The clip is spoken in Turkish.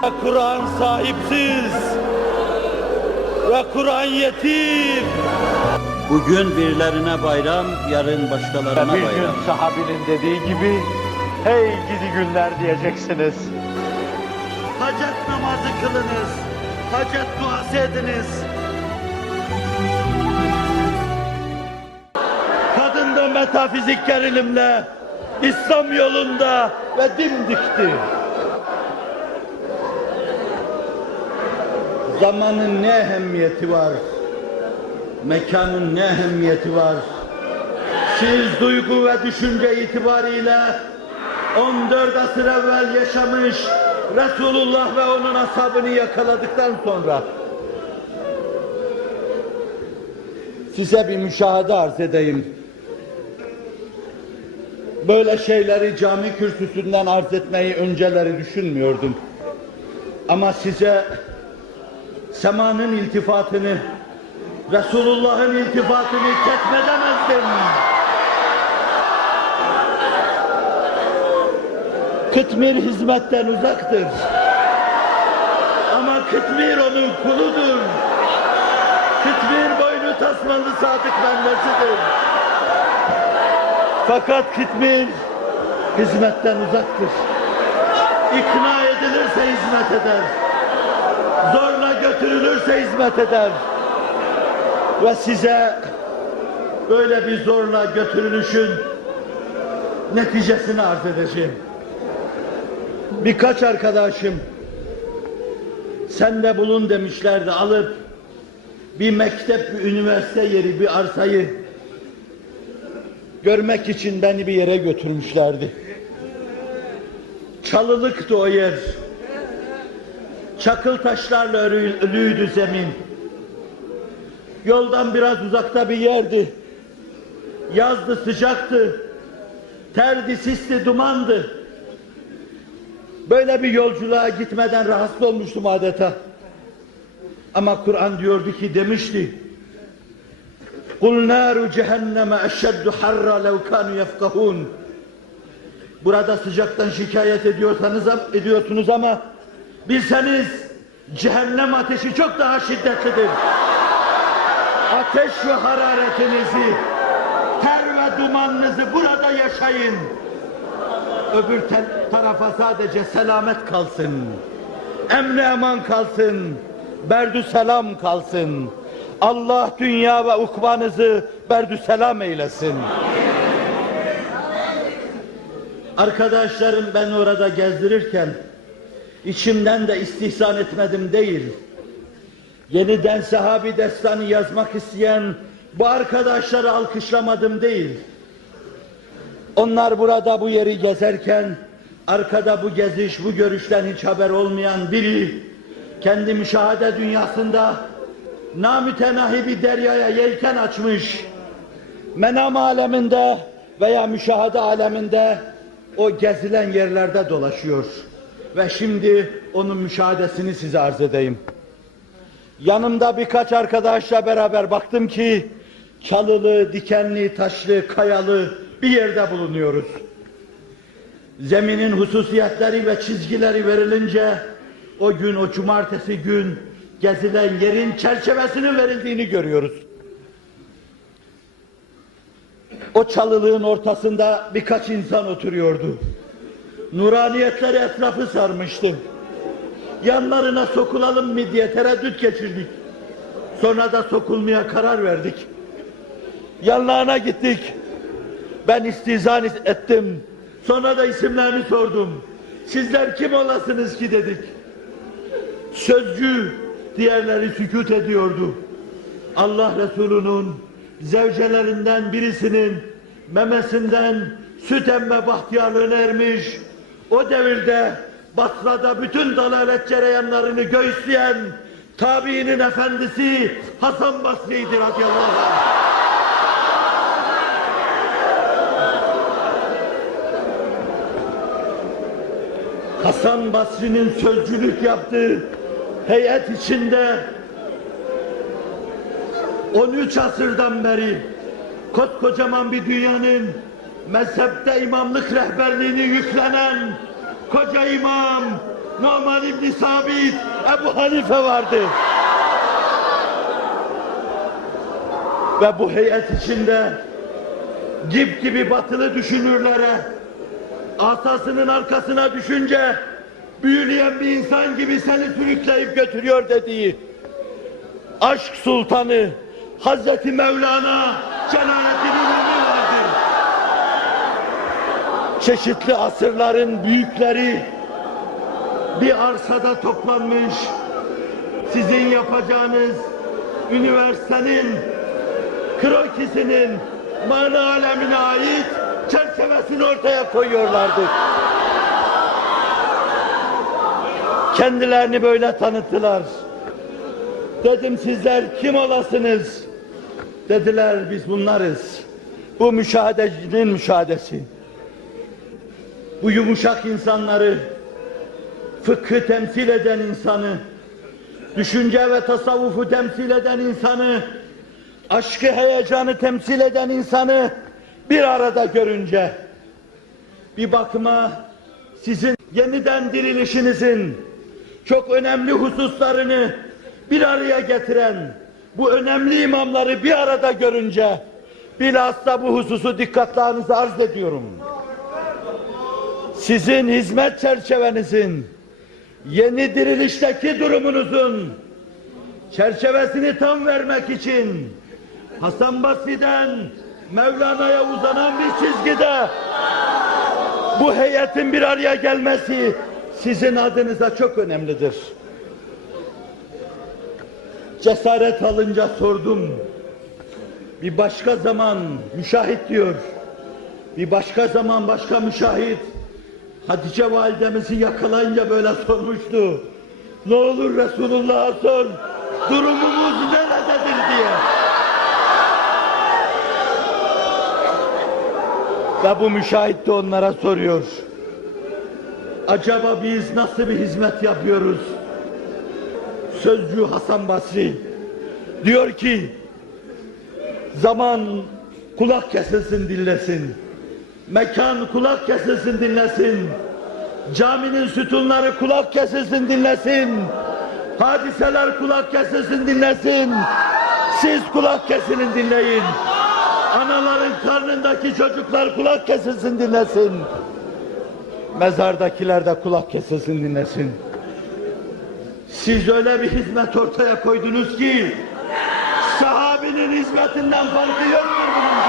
Kur'an sahipsiz ve Kur'an yetim. Bugün birilerine bayram, yarın başkalarına Bir gün bayram. sahabinin dediği gibi hey gidi günler diyeceksiniz. Hacet namazı kılınız, hacet duası ediniz. Kadın da metafizik gerilimle İslam yolunda ve dimdikti. Zamanın ne ehemmiyeti var? Mekanın ne ehemmiyeti var? Siz duygu ve düşünce itibariyle 14 asır evvel yaşamış Resulullah ve onun ashabını yakaladıktan sonra size bir müşahede arz edeyim. Böyle şeyleri cami kürsüsünden arz etmeyi önceleri düşünmüyordum. Ama size semanın iltifatını, Resulullah'ın iltifatını kesmedemezdim. Kıtmir hizmetten uzaktır. Ama Kıtmir onun kuludur. Kıtmir boynu tasmalı sadık bendesidir. Fakat Kıtmir hizmetten uzaktır. İkna edilirse hizmet eder. Zorla götürülürse hizmet eder. Ve size böyle bir zorla götürülüşün neticesini arz edeceğim. Birkaç arkadaşım sen de bulun demişlerdi alıp bir mektep, bir üniversite yeri, bir arsayı görmek için beni bir yere götürmüşlerdi. Çalılıktı o yer. Çakıl taşlarla örülüydü zemin. Yoldan biraz uzakta bir yerdi. Yazdı, sıcaktı. Terdi, sisti, dumandı. Böyle bir yolculuğa gitmeden rahatsız olmuştum adeta. Ama Kur'an diyordu ki demişti. Kul naru cehenneme eşeddu harra lev kanu yefkahun. Burada sıcaktan şikayet ediyorsanız ediyorsunuz ama bilseniz cehennem ateşi çok daha şiddetlidir. Ateş ve hararetinizi, ter ve dumanınızı burada yaşayın öbür tarafa sadece selamet kalsın. Emni eman kalsın. Berdü selam kalsın. Allah dünya ve ukbanızı berdü selam eylesin. Arkadaşlarım ben orada gezdirirken içimden de istihsan etmedim değil. Yeniden sahabi destanı yazmak isteyen bu arkadaşları alkışlamadım değil. Onlar burada bu yeri gezerken arkada bu geziş, bu görüşten hiç haber olmayan biri kendi müşahede dünyasında namütenahi bir deryaya yelken açmış. Menam aleminde veya müşahede aleminde o gezilen yerlerde dolaşıyor. Ve şimdi onun müşahedesini size arz edeyim. Yanımda birkaç arkadaşla beraber baktım ki çalılı, dikenli, taşlı, kayalı bir yerde bulunuyoruz. Zeminin hususiyetleri ve çizgileri verilince o gün, o cumartesi gün gezilen yerin çerçevesinin verildiğini görüyoruz. O çalılığın ortasında birkaç insan oturuyordu. Nuraniyetleri etrafı sarmıştı. Yanlarına sokulalım mı diye tereddüt geçirdik. Sonra da sokulmaya karar verdik. Yanlarına gittik. Ben istizan ettim. Sonra da isimlerini sordum. Sizler kim olasınız ki dedik. Sözcü diğerleri sükut ediyordu. Allah Resulü'nün zevcelerinden birisinin memesinden süt emme bahtiyarlığına ermiş. O devirde Basra'da bütün dalalet cereyanlarını göğüsleyen tabiinin efendisi Hasan Basri'ydi radıyallahu anh. Hasan Basri'nin sözcülük yaptığı heyet içinde 13 asırdan beri koskocaman bir dünyanın mezhepte imamlık rehberliğini yüklenen koca imam Numan İbni Sabit, Ebu Hanife vardı. Ve bu heyet içinde dip gibi batılı düşünürlere asasının arkasına düşünce büyüleyen bir insan gibi seni sürükleyip götürüyor dediği aşk sultanı Hazreti Mevlana Celaleddin Çeşitli asırların büyükleri bir arsada toplanmış sizin yapacağınız üniversitenin krokisinin mana alemine ait çerçevesini ortaya koyuyorlardı. Kendilerini böyle tanıttılar. Dedim sizler kim olasınız? Dediler biz bunlarız. Bu müşahedecinin müşahedesi. Bu yumuşak insanları, fıkhı temsil eden insanı, düşünce ve tasavvufu temsil eden insanı, aşkı heyecanı temsil eden insanı bir arada görünce bir bakıma sizin yeniden dirilişinizin çok önemli hususlarını bir araya getiren bu önemli imamları bir arada görünce bilhassa bu hususu dikkatlerinize arz ediyorum. Sizin hizmet çerçevenizin yeni dirilişteki durumunuzun çerçevesini tam vermek için Hasan Basri'den Mevlana'ya uzanan bir çizgide bu heyetin bir araya gelmesi sizin adınıza çok önemlidir. Cesaret alınca sordum. Bir başka zaman müşahit diyor. Bir başka zaman başka müşahit. Hatice validemizi yakalayınca böyle sormuştu. Ne olur Resulullah'a sor. Durumumuz nerededir diye. Ve bu müşahit de onlara soruyor. Acaba biz nasıl bir hizmet yapıyoruz? Sözcü Hasan Basri diyor ki zaman kulak kesilsin dinlesin. Mekan kulak kesilsin dinlesin. Caminin sütunları kulak kesilsin dinlesin. Hadiseler kulak kesilsin dinlesin. Siz kulak kesilin dinleyin. Anaların karnındaki çocuklar kulak kesilsin dinlesin. Mezardakiler de kulak kesilsin dinlesin. Siz öyle bir hizmet ortaya koydunuz ki sahabinin hizmetinden farkı yoktur.